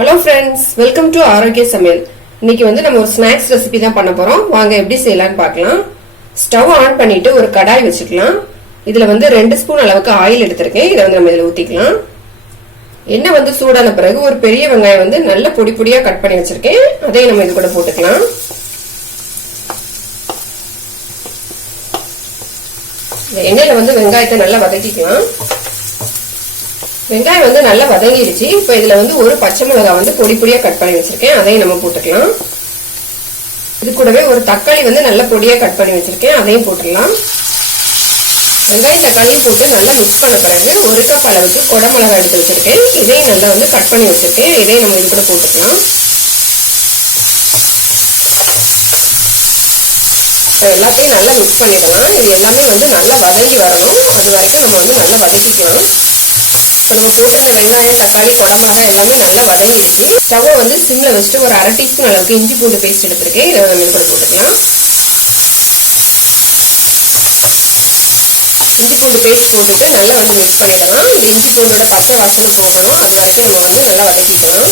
Hello friends, welcome to ஆரோக்கிய சமையல். இன்னைக்கு வந்து நம்ம ஒரு ஸ்நாக்ஸ் ரெசிபி தான் பண்ண போறோம். வாங்க எப்படி செய்யலாம்னு பார்க்கலாம். ஸ்டவ் ஆன் பண்ணிட்டு ஒரு கடாய் வச்சுக்கலாம். இதுல வந்து 2 ஸ்பூன் அளவுக்கு ஆயில் எடுத்திருக்கேன். இதை வந்து நம்ம இதுல ஊத்திக்கலாம். எண்ணெய் வந்து சூடான பிறகு ஒரு பெரிய வெங்காயம் வந்து நல்ல பொடி பொடியா கட் பண்ணி வச்சிருக்கேன். அதையும் நம்ம இது கூட போட்டுக்கலாம். இந்த எண்ணெயில வந்து வெங்காயத்தை நல்லா வதக்கிக்கலாம். வெங்காயம் வந்து நல்லா வதங்கிடுச்சு. இப்போ இதுல வந்து ஒரு பச்சை மிளகாய் வந்து பொடி பொடியா கட் பண்ணி வச்சிருக்கேன். அதையும் நம்ம போட்டுக்கலாம். இது கூடவே ஒரு தக்காளி வந்து நல்ல பொடியா கட் பண்ணி வச்சிருக்கேன். அதையும் போட்டுக்கலாம். வெங்காயம் தக்காளி போட்டு நல்லா மிக்ஸ் பண்ண பிறகு ஒரு கப் அளவுக்கு குடமிளகாய் எடுத்து வச்சிருக்கேன். இதையும் நல்லா வந்து கட் பண்ணி வச்சிருக்கேன். இதையும் நம்ம இது கூட போட்டுக்கலாம். எல்லாத்தையும் நல்லா மிக்ஸ் பண்ணிடலாம். இது எல்லாமே வந்து நல்லா வதங்கி வரணும். அது வரைக்கும் நம்ம வந்து நல்லா வதக்கிக்கலாம். நம்ம போட்டிருந்த வெங்காயம் தக்காளி குடமிளகாய் எல்லாமே நல்லா வதங்கிடுச்சு. ஸ்டவ் வந்து சிம்ல வச்சுட்டு ஒரு அரை டீஸ்பூன் அளவுக்கு இஞ்சி பூண்டு பேஸ்ட் எடுத்திருக்கேன். இதை நம்ம கூட போட்டுக்கலாம். இஞ்சி பூண்டு பேஸ்ட் போட்டுட்டு நல்லா வந்து மிக்ஸ் பண்ணிடலாம். இந்த இஞ்சி பூண்டோட பச்சை வாசனை போகணும். அது வரைக்கும் நம்ம வந்து நல்லா வதக்கிக்கலாம்.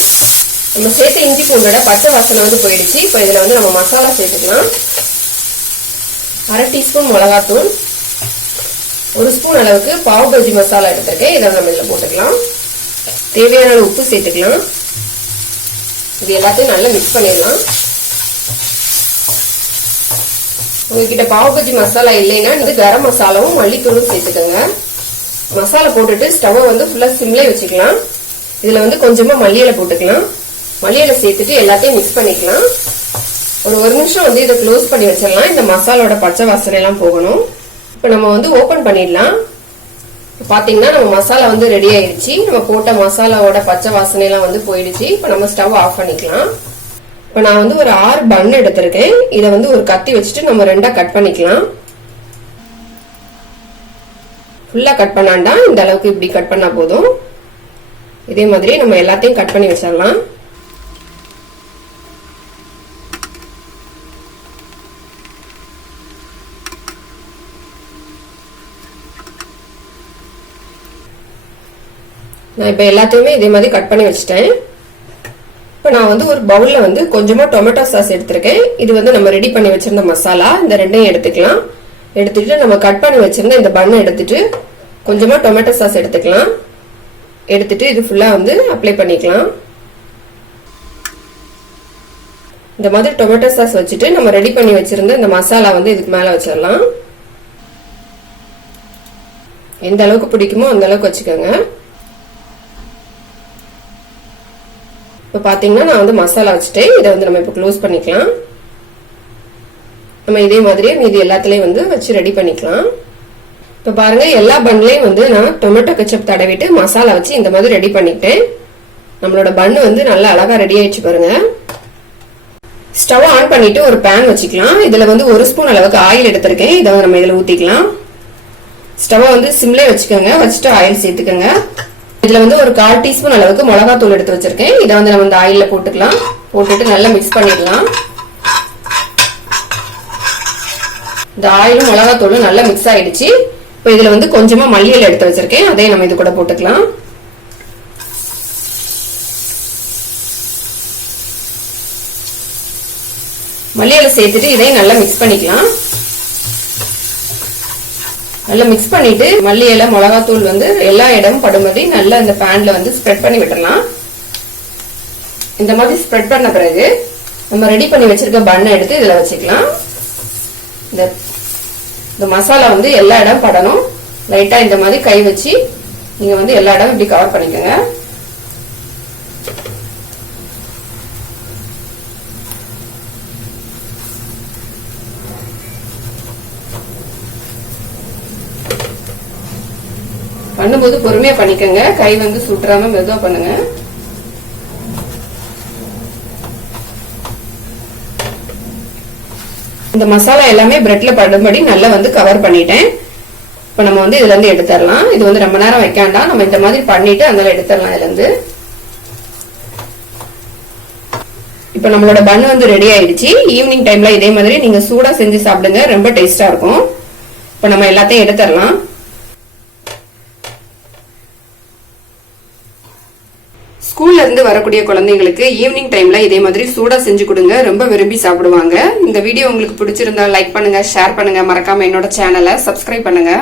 நம்ம சேர்த்த இஞ்சி பூண்டோட பச்சை வாசனை வந்து போயிடுச்சு. இப்போ இதுல வந்து நம்ம மசாலா சேர்த்துக்கலாம். அரை டீஸ்பூன் மிளகாத்தூள், ஒரு ஸ்பூன் அளவுக்கு பாவ் பஜ்ஜி மசாலா எடுத்திருக்கேன். இதை நம்ம இதில் போட்டுக்கலாம். தேவையான உப்பு சேர்த்துக்கலாம். இது எல்லாத்தையும் நல்லா மிக்ஸ் பண்ணிடலாம். உங்ககிட்ட பாவ் பஜ்ஜி மசாலா இல்லைன்னா இது கரம் மசாலாவும் மல்லித்தூளும் சேர்த்துக்கோங்க. மசாலா போட்டுட்டு ஸ்டவ் வந்து ஃபுல்லா சிம்லே வச்சுக்கலாம். இதுல வந்து கொஞ்சமா மல்லியிலை போட்டுக்கலாம். மல்லியிலை சேர்த்துட்டு எல்லாத்தையும் மிக்ஸ் பண்ணிக்கலாம். ஒரு நிமிஷம் வந்து இதை க்ளோஸ் பண்ணி வச்சிடலாம். இந்த மசாலோட பச்சை வாசனை எல்லாம் போகணும். இப்போ நம்ம வந்து ஓபன் பண்ணிடலாம். பாத்தீங்கன்னா நம்ம மசாலா வந்து ரெடி ஆயிடுச்சு. நம்ம போட்ட மசாலாவோட பச்சை வாசனை எல்லாம் வந்து போயிடுச்சு. இப்போ நம்ம ஸ்டவ் ஆஃப் பண்ணிக்கலாம். இப்போ நான் வந்து ஒரு 6 பன் எடுத்திருக்கேன். இதை வந்து ஒரு கத்தி வச்சுட்டு நம்ம 2ஆ கட் பண்ணிக்கலாம். ஃபுல்லா கட் பண்ணாண்டா இந்த அளவுக்கு இப்படி கட் பண்ணா போதும். இதே மாதிரி நம்ம எல்லாத்தையும் கட் பண்ணி வச்சிடலாம். நான் இப்போ எல்லாத்தையுமே இதே மாதிரி கட் பண்ணி வச்சுட்டேன். இப்போ நான் வந்து ஒரு பவுல்ல வந்து கொஞ்சமா டொமேட்டோ சாஸ் எடுத்திருக்கேன். இது வந்து நம்ம ரெடி பண்ணி வச்சிருந்த மசாலா. இந்த ரெண்டையும் எடுத்துக்கலாம். எடுத்துட்டு நம்ம கட் பண்ணி வச்சிருந்த இந்த பண்ணை எடுத்துட்டு கொஞ்சமா டொமேட்டோ சாஸ் எடுத்துக்கலாம். எடுத்துட்டு இது ஃபுல்லா வந்து அப்ளை பண்ணிக்கலாம். இந்த மாதிரி டொமேட்டோ சாஸ் வச்சுட்டு நம்ம ரெடி பண்ணி வச்சிருந்த இந்த மசாலா வந்து இதுக்கு மேல வச்சிடலாம். எந்த அளவுக்கு பிடிக்குமோ அந்த அளவுக்கு வச்சுக்கோங்க. இப்போ பாத்தீங்கன்னா நான் வந்து மசாலா வச்சுட்டேன். இதை வந்து நம்ம இப்போ க்ளோஸ் பண்ணிக்கலாம். நம்ம இதே மாதிரியே மீதி எல்லாத்துலயும் வந்து வச்சு ரெடி பண்ணிக்கலாம். இப்போ பாருங்க, எல்லா பன்லையும் வந்து நான் டொமேட்டோ கெச்சப் தடவிட்டு மசாலா வச்சு இந்த மாதிரி ரெடி பண்ணிட்டேன். நம்மளோட பன்னு வந்து நல்லா அழகா ரெடி ஆயிடுச்சு பாருங்க. ஸ்டவ் ஆன் பண்ணிட்டு ஒரு பேன் வச்சுக்கலாம். இதுல வந்து 1 ஸ்பூன் அளவுக்கு ஆயில் எடுத்திருக்கேன். இதை நம்ம இதுல ஊத்திக்கலாம். ஸ்டவ் வந்து சிம்லே வச்சுக்கோங்க. வச்சுட்டு ஆயில் சேர்த்துக்கோங்க. இதுல வந்து ஒரு 1/4 டீஸ்பூன் அளவுக்கு மிளகாத்தூள் எடுத்து வச்சிருக்கேன். இதை வந்து நம்ம இந்த ஆயில்ல போட்டுக்கலாம். போட்டுட்டு நல்லா மிக்ஸ் பண்ணிடலாம். இந்த ஆயிலும் மிளகாத்தூளும் நல்லா மிக்ஸ் ஆயிடுச்சு. இப்போ இதுல வந்து கொஞ்சமா மல்லியிலை எடுத்து வச்சிருக்கேன். அதையும் நம்ம இது கூட போட்டுக்கலாம். மல்லியிலை சேர்த்துட்டு இதையும் நல்லா மிக்ஸ் பண்ணிக்கலாம். நல்லா மிக்ஸ் பண்ணிட்டு மல்லி இலை மிளகாத்தூள் வந்து எல்லா இடமும் படும்படி நல்லா இந்த பேன்ல வந்து ஸ்ப்ரெட் பண்ணி விட்டுறலாம். இந்த மாதிரி ஸ்ப்ரெட் பண்ண பிறகு நம்ம ரெடி பண்ணி வச்சிருக்க பண்ணை எடுத்து இதுல வச்சுக்கலாம். இந்த மசாலா வந்து எல்லா இடம் படணும். லைட்டா இந்த மாதிரி கை வச்சு நீங்க வந்து எல்லா இடம் இப்படி கவர் பண்ணிக்கோங்க. பண்ணும்போது பொறுமையா பண்ணிக்கோங்க. கை வந்து சுட்டுறாம மெதுவா பண்ணுங்க. இந்த மசாலா எல்லாமே பிரெட்ல படும்படி நல்லா வந்து கவர் பண்ணிட்டேன். இப்ப நம்ம வந்து இதுல இருந்து எடுத்துடலாம். இது வந்து ரொம்ப நேரம் வைக்காண்டா, நம்ம இந்த மாதிரி பண்ணிட்டு அதனால எடுத்துடலாம் இதுல இருந்து. இப்ப நம்மளோட பன் வந்து ரெடி ஆயிடுச்சு. ஈவினிங் டைம்ல இதே மாதிரி நீங்க சூடா செஞ்சு சாப்பிடுங்க. ரொம்ப டேஸ்டா இருக்கும். இப்ப நம்ம எல்லாத்தையும் எடுத்துடலாம். ஸ்கூல்ல இருந்து வரக்கூடிய குழந்தைங்களுக்கு ஈவினிங் டைம்ல இதே மாதிரி சூடா செஞ்சு கொடுங்க, ரொம்ப விரும்பி சாப்பிடுவாங்க. இந்த வீடியோ உங்களுக்கு பிடிச்சிருந்தா லைக் பண்ணுங்க, ஷேர் பண்ணுங்க, மறக்காம என்னோட சேனலை சப்ஸ்கிரைப் பண்ணுங்க.